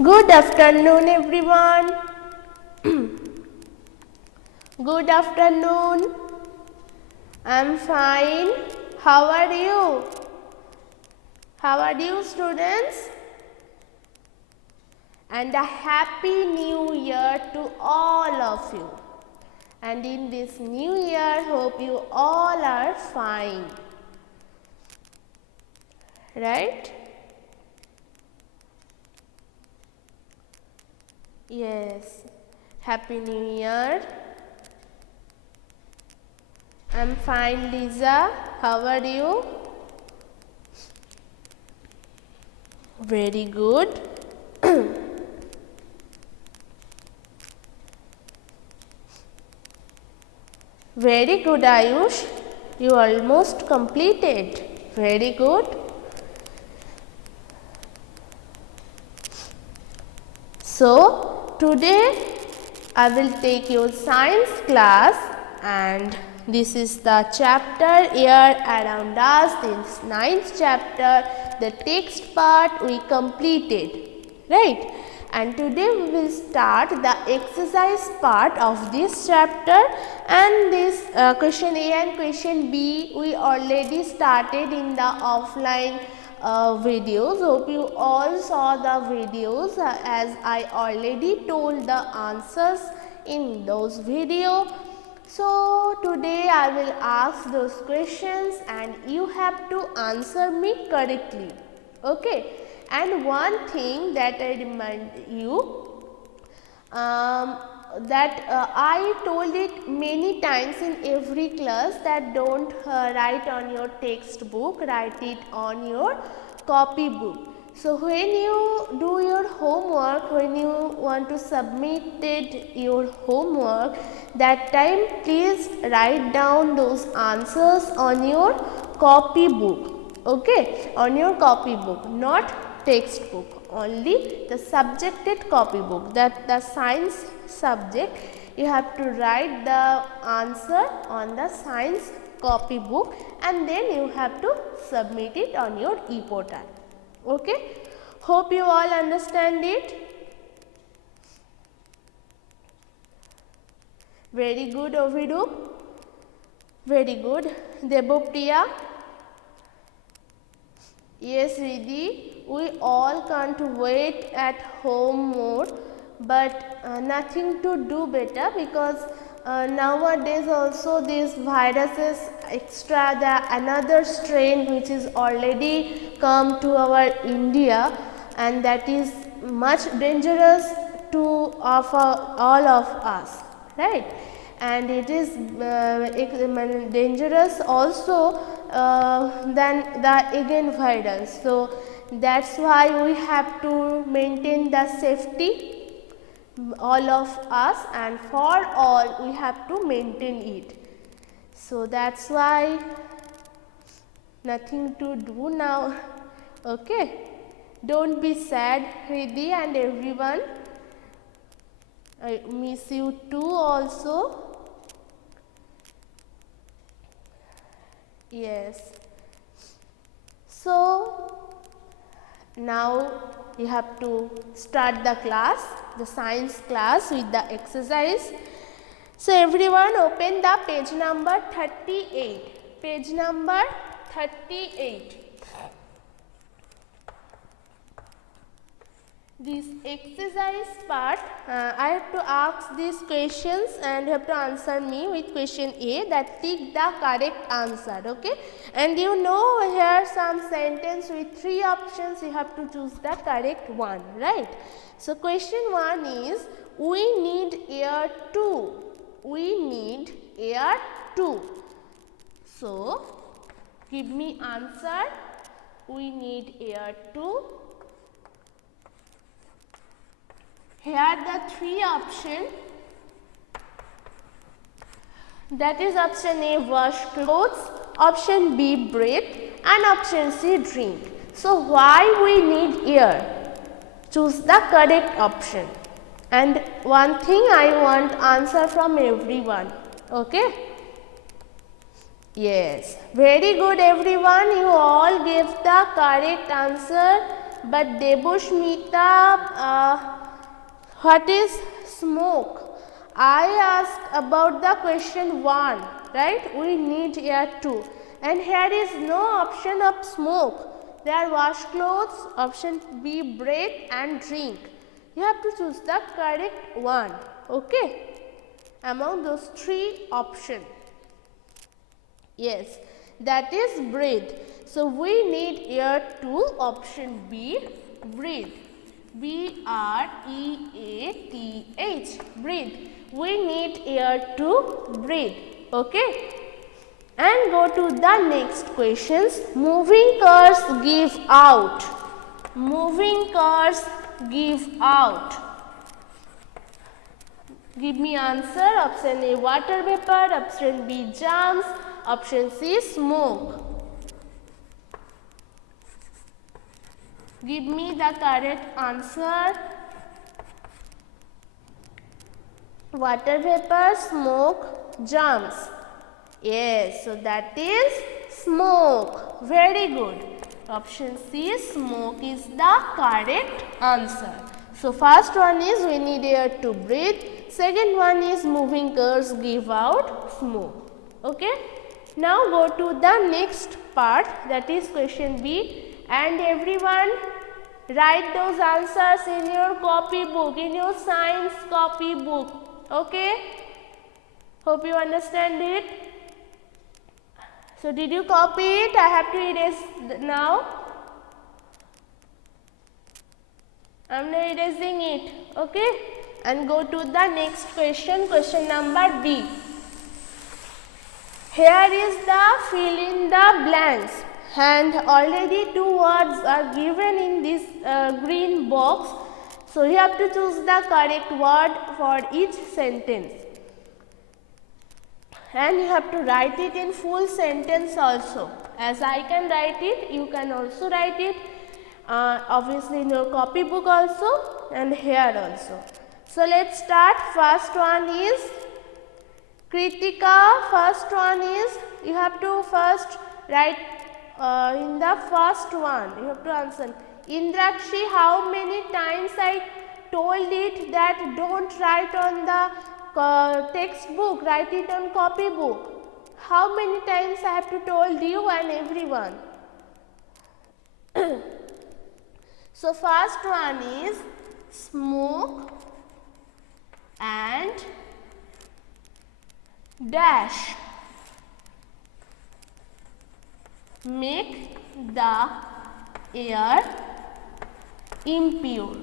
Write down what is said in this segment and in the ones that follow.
Good afternoon, everyone. Good afternoon. I'm fine. How are you? How are you, students? And a happy new year to all of you. And in this new year, hope you all are fine. Right? Yes. Happy New Year. I'm fine, Lisa. How are you? Very good. Very good, Ayush. You almost completed. Very good. So, today I will take your science class, and this is the chapter Air Around Us, this 9th chapter, the text part we completed, right? And today we will start the exercise part of this chapter, and this question A and question B we already started in the offline videos. Hope you all saw the videos as I already told the answers in those videos. So today I will ask those questions and you have to answer me correctly. Okay. And one thing that I remind you, that I told it many times in every class that don't write on your textbook, write it on your copybook. So when you do your homework, when you want to submit your homework, that time please write down those answers on your copybook, okay, on your copybook, not textbook, only the subjected copybook, that the science subject you have to write the answer on the science copybook and then you have to submit it on your e-portal. Okay, hope you all understand it. Very good, Ovidu. Very good. Debopriya. Yes, Riddhi, we all can't wait at home more, but nothing to do better because nowadays also these viruses extra, the another strain which is already come to our India, and that is much dangerous to all of us, right? And it is dangerous also than the again virus. So that's why we have to maintain the safety, all of us, and for all we have to maintain it. So that's why nothing to do now. Okay, don't be sad, Riddhi and everyone. I miss you too also. Yes. So now you have to start the class, the science class with the exercise. So everyone open the page number 38. Page number 38. This exercise part, I have to ask these questions and you have to answer me with question A, that tick the correct answer, okay? And you know here some sentence with 3 options, you have to choose the correct one, right? So question 1 is, we need air too. We need air too. So give me answer, we need air too. Here are the 3 options, that is option A, wash clothes, option B, breathe, and option C, drink. So why we need air? Choose the correct option. And one thing I want answer from everyone, okay? Yes, very good everyone, you all gave the correct answer but Debushmita, what is smoke? I asked about the question 1, right? We need here 2, and here is no option of smoke. There wash clothes, option B breathe and drink. You have to choose the correct one, okay, among those 3 options. Yes, that is breathe. So we need here 2, option B breathe. B-R-E-A-T-H, breathe. We need here to breathe, okay. And go to the next questions. Moving cars give out. Moving cars give out. Give me answer. Option A water vapor, option B germs, option C smoke. Give me the correct answer. Water vapor, smoke, germs. Yes, so that is smoke. Very good. Option C, smoke is the correct answer. So first one is we need air to breathe. Second one is moving cars give out smoke. Okay. Now go to the next part, that is question B, and everyone write those answers in your copy book, in your science copy book. Okay. Hope you understand it. So did you copy it? I have to erase now. I am now erasing it. Okay. And go to the next question, question number B. Here is the fill in the blanks, and already 2 words are given in this green box. So you have to choose the correct word for each sentence. And you have to write it in full sentence also. As I can write it, you can also write it obviously in your copy book also and here also. So let's start. First one is Kritika. First one is, you have to first write in the first one, you have to answer. Indrakshi, how many times I told it that don't write on the textbook, write it on copy book. How many times I have to told you and everyone? So first one is smoke and dash make the air impure.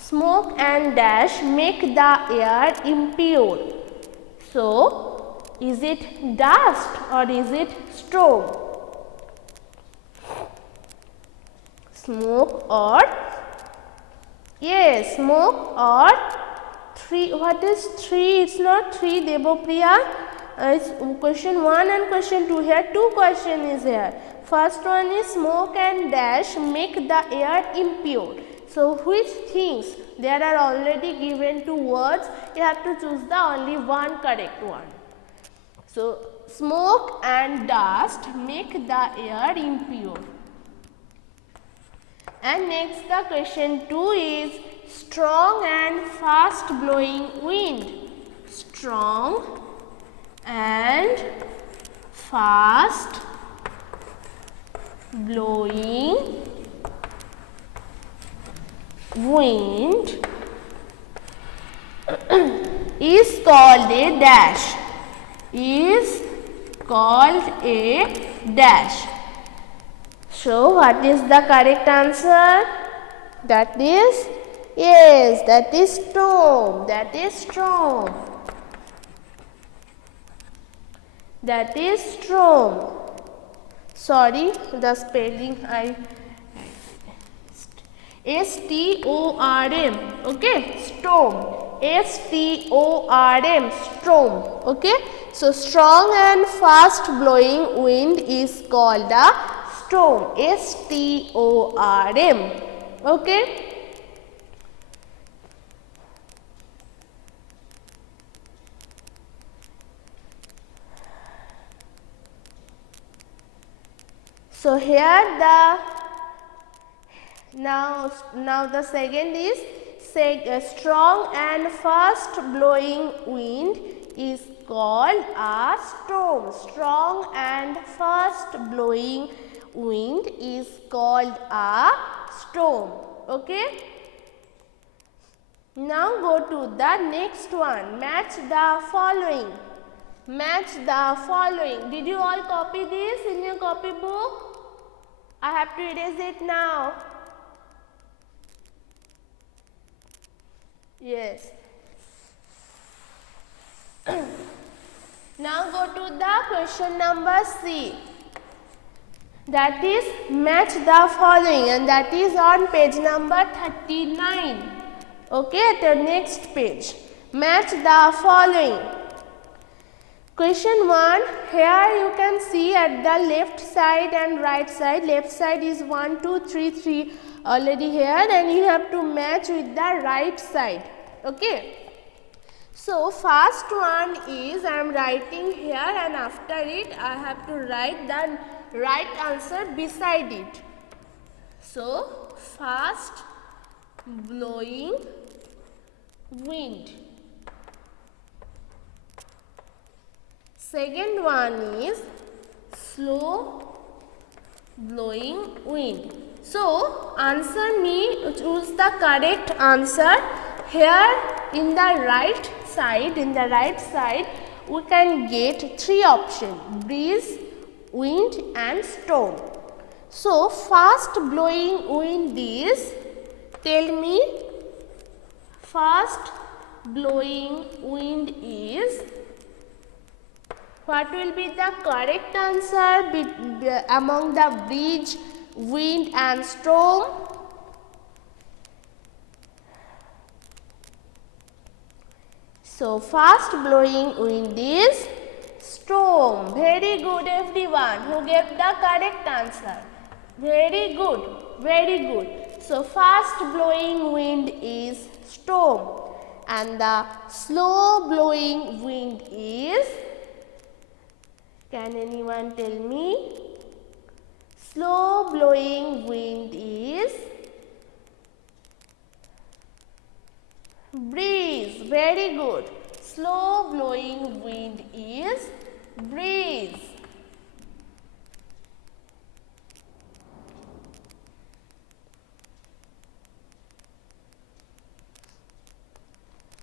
Smoke and dash make the air impure. So, is it dust or is it storm? Smoke or, yes, smoke or 3. What is 3? It's not 3, Debopriya. It's question 1 and question 2. Here 2 question is here. First one is smoke and dash make the air impure. So which things? There are already given 2 words. You have to choose the only one correct one. So smoke and dust make the air impure. And next the question 2 is strong and fast blowing wind. Strong and fast blowing wind is called a dash. Is called a dash. So what is the correct answer? That is, yes, that is storm. That is storm. That is storm. Sorry, the spelling I S-T-O-R-M, okay, storm, S-T-O-R-M, storm, okay. So strong and fast blowing wind is called a storm, S-T-O-R-M, okay. So here now the second is strong and fast blowing wind is called a storm. Strong and fast blowing wind is called a storm. Okay. Now go to the next one. Match the following. Match the following. Did you all copy this in your copybook? I have to erase it now. Yes. Now go to the question number C. That is match the following, and that is on page number 39. Okay, the next page. Match the following. Question 1. Here you can see at the left side and right side. Left side is 1, 2, 3, 3 already here, and you have to match with the right side. Okay. So first one is I am writing here, and after it I have to write the right answer beside it. So fast blowing wind. Second one is slow blowing wind. So answer me, choose the correct answer. Here in the right side we can get three options: breeze, wind and storm. So fast blowing wind is, tell me, fast blowing wind is, what will be the correct answer among the breeze, wind and storm? So fast blowing wind is storm. Very good everyone who gave the correct answer. Very good, very good. So fast blowing wind is storm, and the slow blowing wind is, can anyone tell me? Slow blowing wind is breeze. Very good. Slow blowing wind is breeze.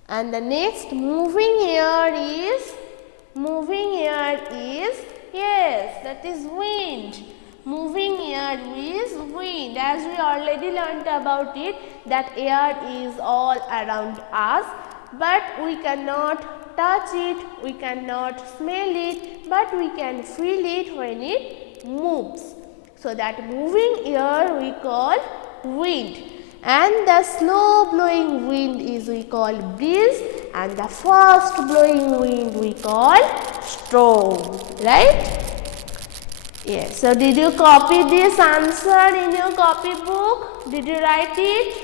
And the next, moving air is, yes, that is wind. Moving air is wind. As we already learnt about it, that air is all around us, but we cannot touch it, we cannot smell it, but we can feel it when it moves. So that moving air we call wind, and the slow blowing wind is we call breeze, and the fast blowing wind we call storm, right? Yes. So did you copy this answer in your copybook? Did you write it?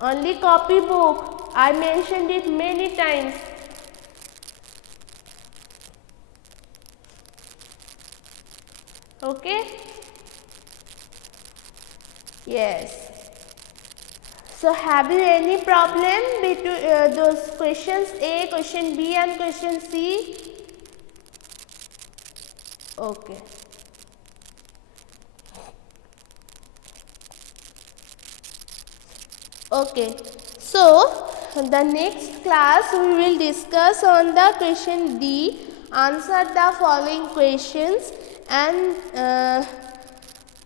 Only copybook. I mentioned it many times. Okay? Yes. So have you any problem between those questions A, question B and question C? Okay. Okay. So the next class we will discuss on the question D. Answer the following questions, and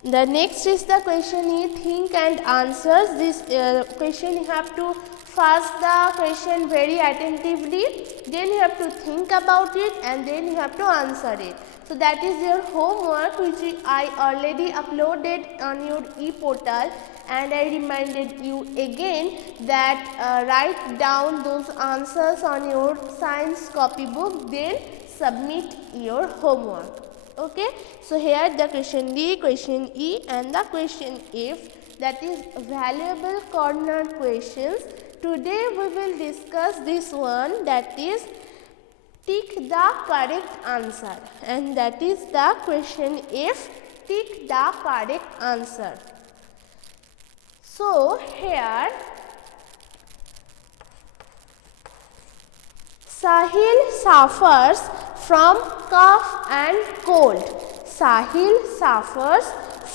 the next is the question E, think and answers. This question you have to first the question very attentively, then you have to think about it, and then you have to answer it. So that is your homework, which I already uploaded on your e-portal, and I reminded you again that write down those answers on your science copybook, then submit your homework. Okay, so here the question D, question E and the question F, that is valuable corner questions. Today we will discuss this one, that is Tick the correct answer, and that is the question F. Tick the correct answer. So here Sahil suffers from cough and cold. Sahil suffers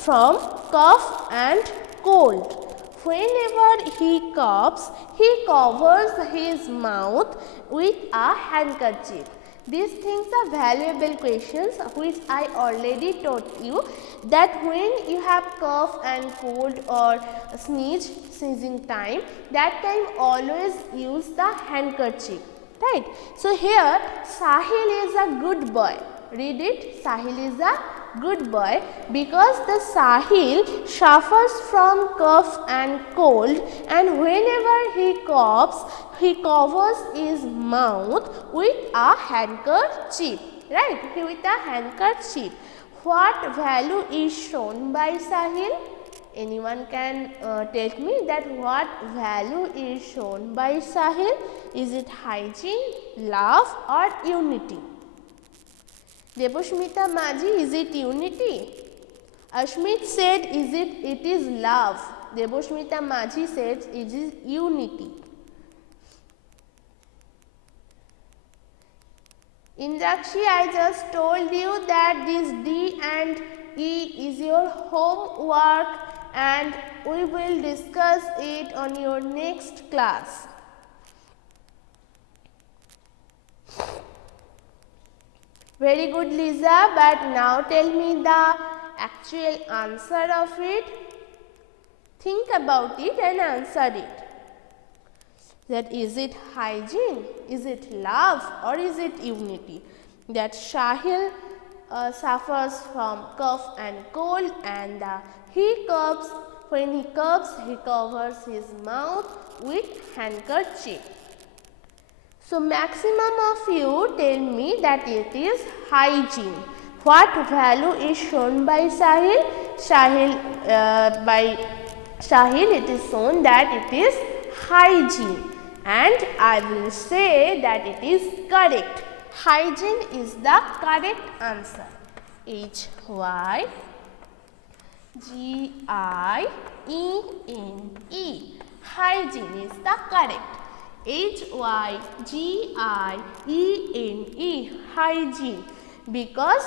from cough and cold. Whenever he coughs, he covers his mouth with a handkerchief. These things are valuable questions which I already taught you, that when you have cough and cold or sneezing time, that time always use the handkerchief. Right. So here Sahil is a good boy. Read it. Sahil is a good boy because the Sahil suffers from cough and cold, and whenever he coughs, he covers his mouth with a handkerchief. Right. With a handkerchief. What value is shown by Sahil? Anyone can tell me that what value is shown by Sahil? Is it hygiene, love or unity? Debosmita Maji, is it unity? Ashmit said it is love. Debosmita Maji said it is unity. Indrakshi, I just told you that this D and E is your homework, and we will discuss it on your next class. Very good, Lisa, but now tell me the actual answer of it. Think about it and answer it. That is it hygiene, is it love or is it unity? That Sahil suffers from cough and cold, and he coughs. When he coughs, he covers his mouth with handkerchief. So maximum of you tell me that it is hygiene. What value is shown by Sahil? By Sahil it is shown that it is hygiene, and I will say that it is correct. Hygiene is the correct answer. Hygiene. Hygiene is the correct. Hygiene. Hygiene. Because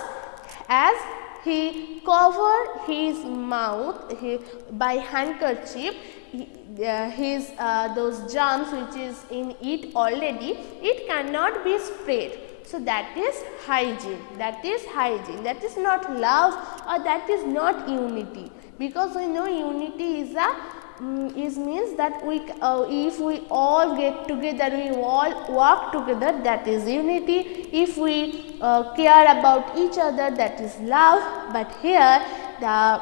as he covered his mouth by handkerchief, his those germs which is in it already, it cannot be spread. So that is hygiene. That is hygiene. That is not love or that is not unity. Because we know unity is means that if we all get together, we all work together, that is unity. If we care about each other, that is love. But here the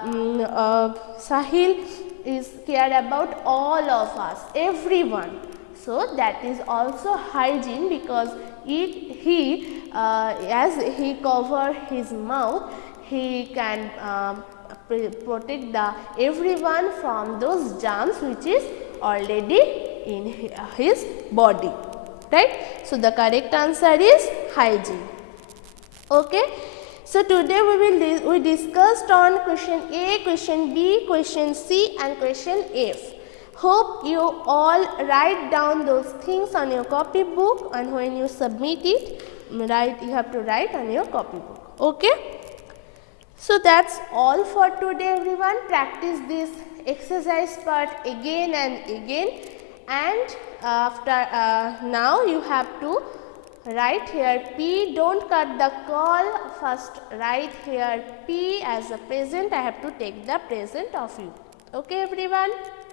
Sahil is care about all of us, everyone. So that is also hygiene, because as he cover his mouth, he can protect everyone from those germs which is already in his body, right? So the correct answer is hygiene. Okay. So today we discussed on question A, question B, question C and question F. Hope you all write down those things on your copybook, and when you submit it, you have to write on your copybook. Okay. So that's all for today, everyone. Practice this exercise part again and again, and after now you have to write here P. Don't cut the call. First write here P as a present. I have to take the present of you. Okay, everyone.